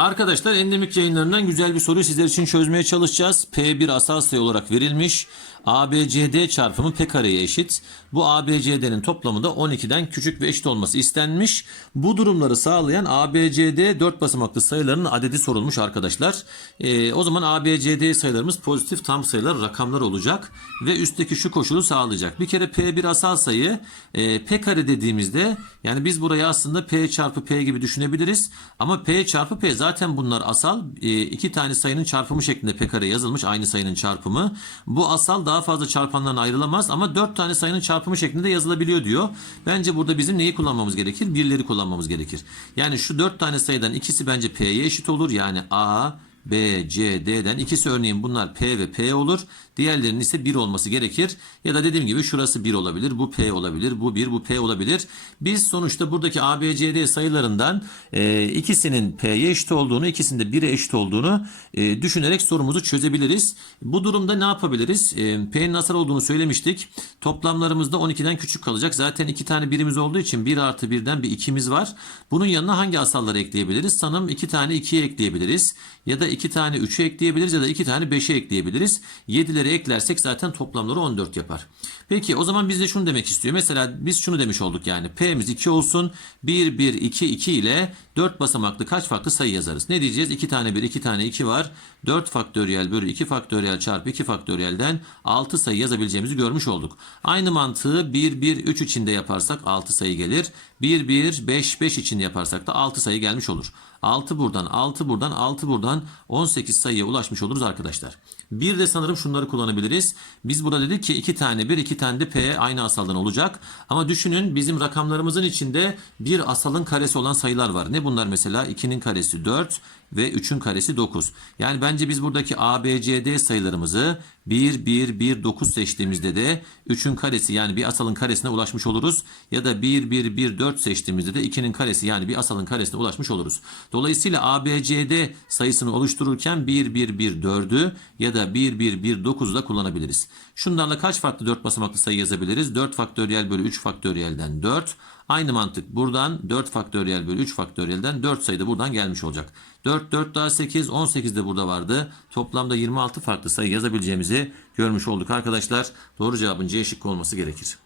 Arkadaşlar endemik yayınlarından güzel bir soruyu sizler için çözmeye çalışacağız. P1 asal sayı olarak verilmiş. ABCD çarpımı P kareye eşit. Bu ABCD'nin toplamı da 12'den küçük ve eşit olması istenmiş. Bu durumları sağlayan ABCD 4 basamaklı sayıların adedi sorulmuş arkadaşlar. Ee, o zaman ABCD sayılarımız pozitif tam sayılar rakamlar olacak. Ve üstteki şu koşulu sağlayacak. Bir kere P1 asal sayı e, P kare dediğimizde yani biz burayı aslında P çarpı P gibi düşünebiliriz. Ama P çarpı P zaten bunlar asal. E, iki tane sayının çarpımı şeklinde P kare yazılmış. Aynı sayının çarpımı. Bu asal daha fazla çarpanlardan ayrılamaz ama 4 tane sayının çarpımı şeklinde yazılabiliyor diyor. Bence burada bizim neyi kullanmamız gerekir? Birleri kullanmamız gerekir. Yani şu 4 tane sayıdan ikisi bence P'ye eşit olur. Yani A, B, C, D'den ikisi örneğin bunlar P ve P olur. Diğerlerinin ise 1 olması gerekir. Ya da dediğim gibi şurası 1 olabilir, bu P olabilir, bu 1, bu P olabilir. Biz sonuçta buradaki A, B, C, D sayılarından e, ikisinin P'ye eşit olduğunu, ikisinin de 1'e eşit olduğunu e, düşünerek sorumuzu çözebiliriz. Bu durumda ne yapabiliriz? E, P'nin asal olduğunu söylemiştik. Toplamlarımızda 12'den küçük kalacak. Zaten iki tane birimiz olduğu için 1 artı 1'den bir 2'miz var. Bunun yanına hangi asalları ekleyebiliriz? Sanırım 2 tane 2'ye ekleyebiliriz. Ya da 2 tane 3'e ekleyebiliriz ya da 2 tane 5'e ekleyebiliriz. 7'leri eklersek zaten toplamları 14 yapar. Peki o zaman biz de şunu demek istiyor. Mesela biz şunu demiş olduk yani. P'miz 2 olsun. 1, 1, 2, 2 ile 4 basamaklı kaç farklı sayı yazarız? Ne diyeceğiz? 2 tane 1, 2 tane 2 var. 4 faktöriyel bölü 2 faktöriyel çarpı 2 faktöriyelden 6 sayı yazabileceğimizi görmüş olduk. Aynı mantığı 1, 1, 3 içinde yaparsak 6 sayı gelir. 1, 1, 5, 5 içinde yaparsak da 6 sayı gelmiş olur. 6 buradan, 6 buradan, 6 buradan 18 sayıya ulaşmış oluruz arkadaşlar. Bir de sanırım şunları kullanabiliriz. Biz burada dedik ki 2 tane 1, 2 tane de P aynı asaldan olacak. Ama düşünün bizim rakamlarımızın içinde bir asalın karesi olan sayılar var. Ne bunlar mesela? 2'nin karesi 4 ve 3'ün karesi 9. Yani bence biz buradaki A, B, C, D sayılarımızı 1, 1, 1, 9 seçtiğimizde de 3'ün karesi yani bir asalın karesine ulaşmış oluruz. Ya da 1, 1, 1, 4 seçtiğimizde de 2'nin karesi yani bir asalın karesine ulaşmış oluruz. Dolayısıyla A, B, C, D sayısını oluştururken 1, 1, 1, 4'ü ya da 1, 1, 1, 9'u da kullanabiliriz. Şunlarla kaç farklı 4 basamaklı sayı yazabiliriz? 4 faktöriyel bölü 3 faktöriyelden 4. Aynı mantık buradan 4 faktöriyel bölü 3 faktöriyelden 4 sayı da buradan gelmiş olacak. 4, 4 daha 8, 18 de burada vardı. Toplamda 26 farklı sayı yazabileceğimizi görmüş olduk arkadaşlar. Doğru cevabın C şıkkı olması gerekir.